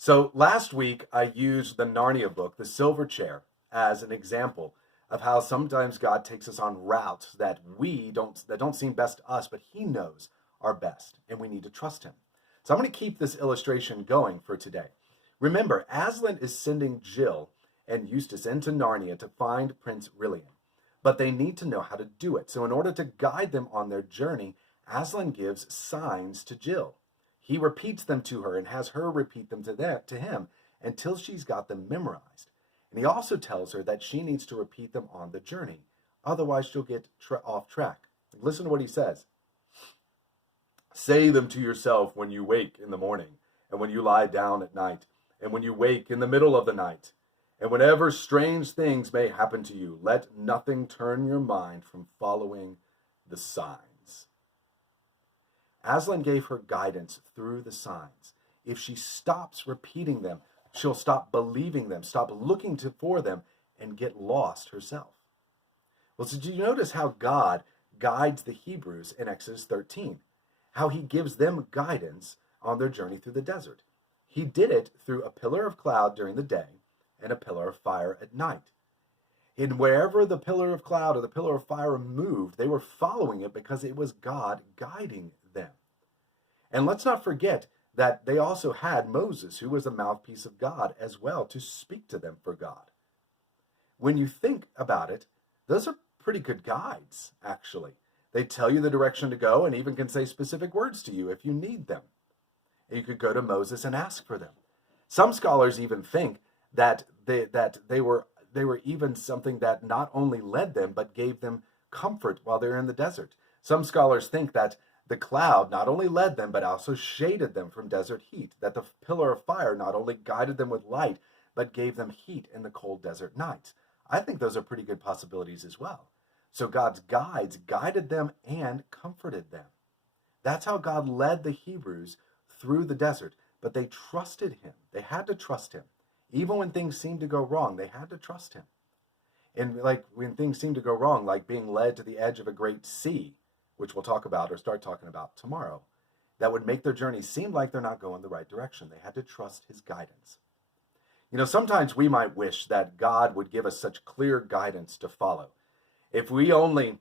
So last week I used the Narnia book, The Silver Chair, as an example of how sometimes God takes us on routes that don't seem best to us, but he knows are best, and we need to trust him. So I'm going to keep this illustration going for today. Remember, Aslan is sending Jill and Eustace into Narnia to find Prince Rilian, but they need to know how to do it. So in order to guide them on their journey, Aslan gives signs to Jill. He repeats them to her and has her repeat them to him until she's got them memorized. And he also tells her that she needs to repeat them on the journey. Otherwise, she'll get off track. Listen to what he says. Say them to yourself when you wake in the morning, and when you lie down at night, and when you wake in the middle of the night. And whenever strange things may happen to you, let nothing turn your mind from following the signs. Aslan gave her guidance through the signs. If she stops repeating them, she'll stop believing them, stop looking for them, and get lost herself. Well, so do you notice how God guides the Hebrews in Exodus 13? How he gives them guidance on their journey through the desert. He did it through a pillar of cloud during the day and a pillar of fire at night. And wherever the pillar of cloud or the pillar of fire moved, they were following it because it was God guiding them. And let's not forget that they also had Moses, who was the mouthpiece of God as well, to speak to them for God. When you think about it, those are pretty good guides, actually. They tell you the direction to go and even can say specific words to you if you need them. And you could go to Moses and ask for them. Some scholars even think that they were even something that not only led them, but gave them comfort while they were in the desert. Some scholars think that the cloud not only led them, but also shaded them from desert heat, that the pillar of fire not only guided them with light, but gave them heat in the cold desert nights. I think those are pretty good possibilities as well. So God's guides guided them and comforted them. That's how God led the Hebrews through the desert, but they trusted him. They had to trust him. Even when things seemed to go wrong, they had to trust him. And like when things seemed to go wrong, like being led to the edge of a great sea, which we'll talk about or start talking about tomorrow, that would make their journey seem like they're not going the right direction. They had to trust his guidance. You know, sometimes we might wish that God would give us such clear guidance to follow. If we only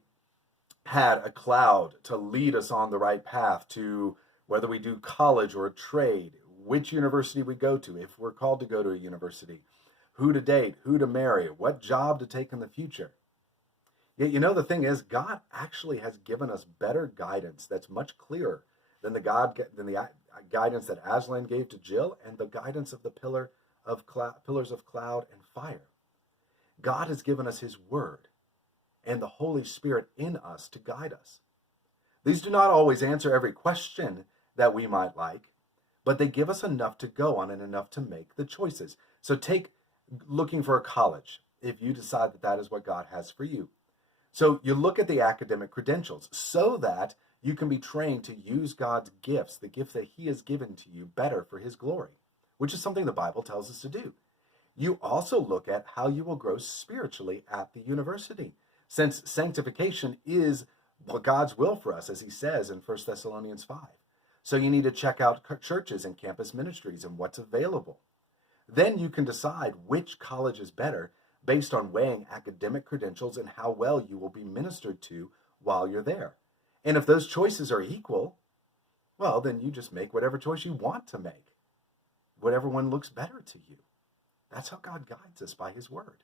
had a cloud to lead us on the right path to whether we do college or a trade, which university we go to, if we're called to go to a university, who to date, who to marry, what job to take in the future. Yet, you know, the thing is, God actually has given us better guidance that's much clearer than the guidance that Aslan gave to Jill and the guidance of the pillars of cloud and fire. God has given us his word and the Holy Spirit in us to guide us. These do not always answer every question that we might like, but they give us enough to go on and enough to make the choices. So take looking for a college if you decide that that is what God has for you. So you look at the academic credentials so that you can be trained to use God's gifts, the gifts that he has given to you, better for his glory, which is something the Bible tells us to do. You also look at how you will grow spiritually at the university, since sanctification is God's will for us, as he says in 1 Thessalonians 5. So you need to check out churches and campus ministries and what's available. Then you can decide which college is better based on weighing academic credentials and how well you will be ministered to while you're there. And if those choices are equal, well, then you just make whatever choice you want to make, whatever one looks better to you. That's how God guides us by his word.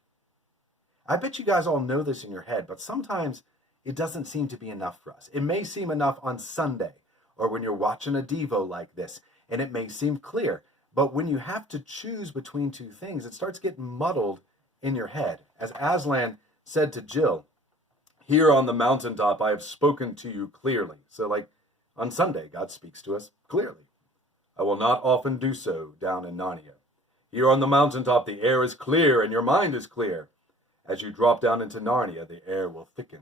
I bet you guys all know this in your head, but sometimes it doesn't seem to be enough for us. It may seem enough on Sunday or when you're watching a Devo like this, and it may seem clear. But when you have to choose between two things, it starts getting muddled in your head. As Aslan said to Jill, here on the mountaintop, I have spoken to you clearly. So like on Sunday, God speaks to us clearly. I will not often do so down in Narnia. Here on the mountaintop, the air is clear and your mind is clear. As you drop down into Narnia, the air will thicken.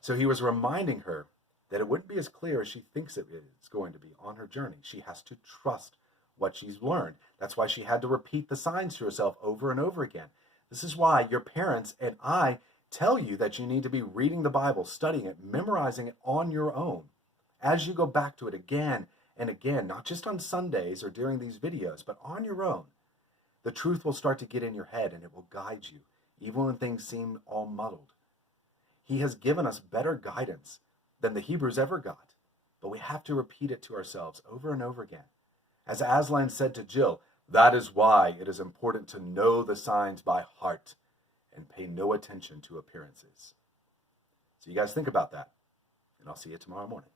So he was reminding her that it wouldn't be as clear as she thinks it is going to be on her journey. She has to trust what she's learned. That's why she had to repeat the signs to herself over and over again. This is why your parents and I tell you that you need to be reading the Bible, studying it, memorizing it on your own. As you go back to it again and again, not just on Sundays or during these videos, but on your own, the truth will start to get in your head and it will guide you, even when things seem all muddled. He has given us better guidance than the Hebrews ever got, but we have to repeat it to ourselves over and over again. As Aslan said to Jill, that is why it is important to know the signs by heart and pay no attention to appearances. So you guys think about that, and I'll see you tomorrow morning.